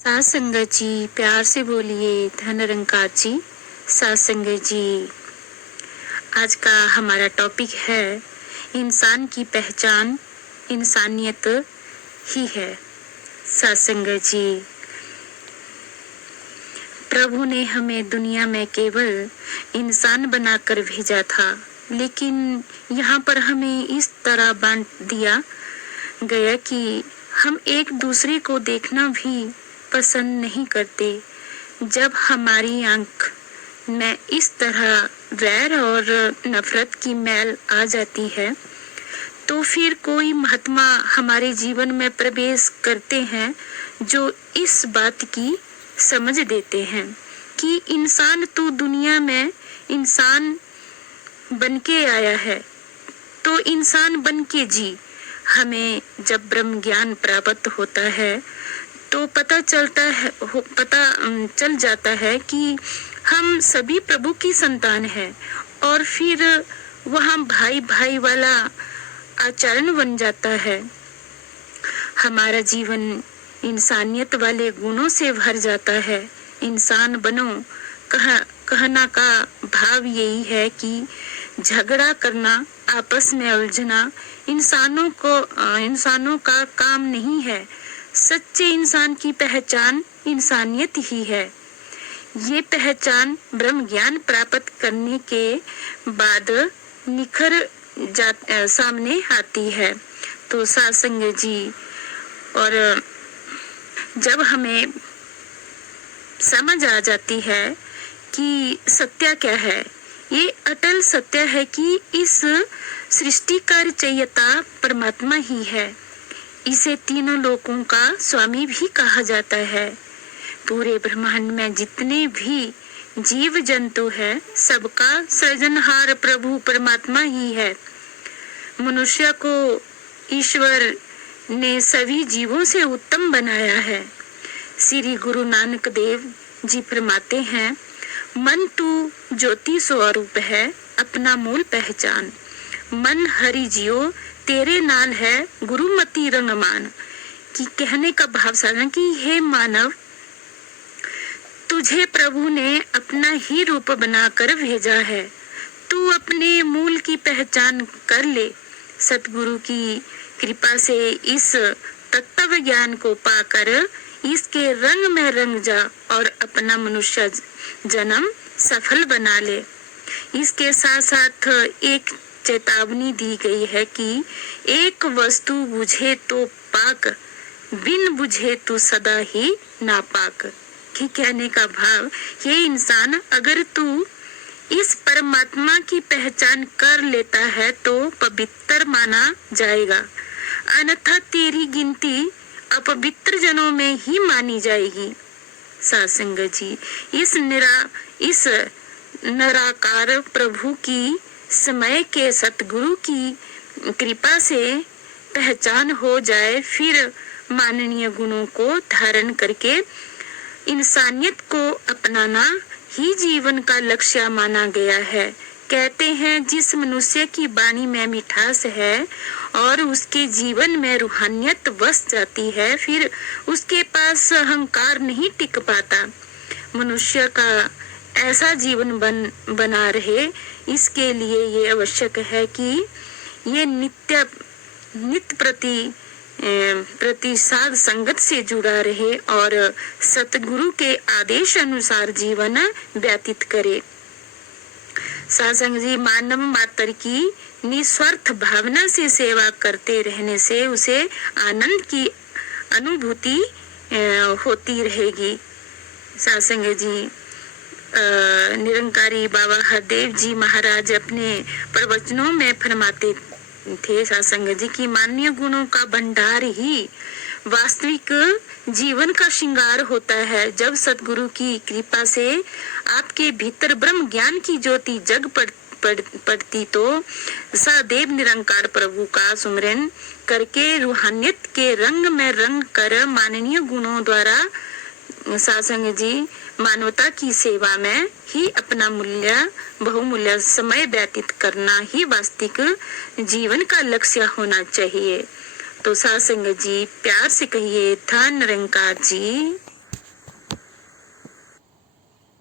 सात संगत जी, प्यार से बोलिए धन निरंकार जी। सात संगत जी, आज का हमारा टॉपिक है इंसान की पहचान इंसानियत ही है। सात संगत जी, प्रभु ने हमें दुनिया में केवल इंसान बनाकर भेजा था, लेकिन यहाँ पर हमें इस तरह बांट दिया गया कि हम एक दूसरे को देखना भी पसंद नहीं करते। जब हमारी आंख में इस तरह वैर और नफरत की मैल आ जाती है, तो फिर कोई महात्मा हमारे जीवन में प्रवेश करते हैं जो इस बात की समझ देते हैं कि इंसान तो दुनिया में इंसान बनके आया है, तो इंसान बनके जी। हमें जब ब्रह्म ज्ञान प्राप्त होता है तो पता चल जाता है कि हम सभी प्रभु की संतान हैं, और फिर वहाँ भाई भाई वाला आचरण बन जाता है। हमारा जीवन इंसानियत वाले गुणों से भर जाता है। इंसान बनो कहना का भाव यही है कि झगड़ा करना, आपस में उलझना इंसानों का काम नहीं है। सच्चे इंसान की पहचान इंसानियत ही है। ये पहचान ब्रह्म ज्ञान प्राप्त करने के बाद सामने आती है। तो सत्संग जी, और जब हमें समझ आ जाती है कि सत्य क्या है, ये अटल सत्य है कि इस सृष्टि का रचयिता परमात्मा ही है। इसे तीनों लोकों का स्वामी भी कहा जाता है। पूरे ब्रह्मांड में जितने भी जीव जंतु है, सबका सृजनहार प्रभु परमात्मा ही है। मनुष्य को ईश्वर ने सभी जीवों से उत्तम बनाया है। श्री गुरु नानक देव जी फरमाते हैं, मन तू ज्योति स्वरूप है, अपना मूल पहचान। मन हरि जियो तेरे नाल है, गुरुमति रंगमान। कि कहने का भाव साधन कि हे मानव, तुझे प्रभु ने अपना ही रूप बनाकर भेजा है। तू अपने मूल की पहचान कर ले। सतगुरु की कृपा से इस तत्व ज्ञान को पाकर इसके रंग में रंग जा और अपना मनुष्य जन्म सफल बना ले। इसके साथ साथ एक चेतावनी दी गई है कि एक वस्तु बुझे तो पाक, बिन बुझे तो सदा ही नापाक। कि कहने का भाव, ये इंसान अगर तू इस परमात्मा की पहचान कर लेता है तो पवित्र माना जाएगा, अन्यथा तेरी गिनती अपवित्र जनों में ही मानी जाएगी। सत्संग जी, इस निराकार प्रभु की समय के सतगुरु की कृपा से पहचान हो जाए, फिर माननीय गुणों को धारण करके इंसानियत को अपनाना ही जीवन का लक्ष्य माना गया है। कहते हैं, जिस मनुष्य की वाणी में मिठास है और उसके जीवन में रूहानियत बस जाती है, फिर उसके पास अहंकार नहीं टिक पाता। मनुष्य का ऐसा जीवन बना रहे, इसके लिए ये आवश्यक है कि ये नित्य प्रति साध संगत से जुड़ा रहे और सतगुरु के आदेश अनुसार जीवन व्यतीत करे। सत्संग जी, मानव मात्र की निस्वार्थ भावना से सेवा करते रहने से उसे आनंद की अनुभूति होती रहेगी। सत्संग जी, निरंकारी बाबा हरदेव जी महाराज अपने प्रवचनों में फरमाते थे सत्संग जी की माननीय गुणों का भंडार ही वास्तविक जीवन का श्रृंगार होता है। जब सतगुरु की कृपा से आपके भीतर ब्रह्म ज्ञान की ज्योति जग पड़ती तो सदैव निरंकार प्रभु का सुमिरन करके रूहानियत के रंग में रंग कर माननीय गुणों द्वारा सत्संग जी मानवता की सेवा में ही अपना बहुमूल्य समय व्यतीत करना ही वास्तविक जीवन का लक्ष्य होना चाहिए। तो सत्संग जी, प्यार से कहिए धन निरंकार जी।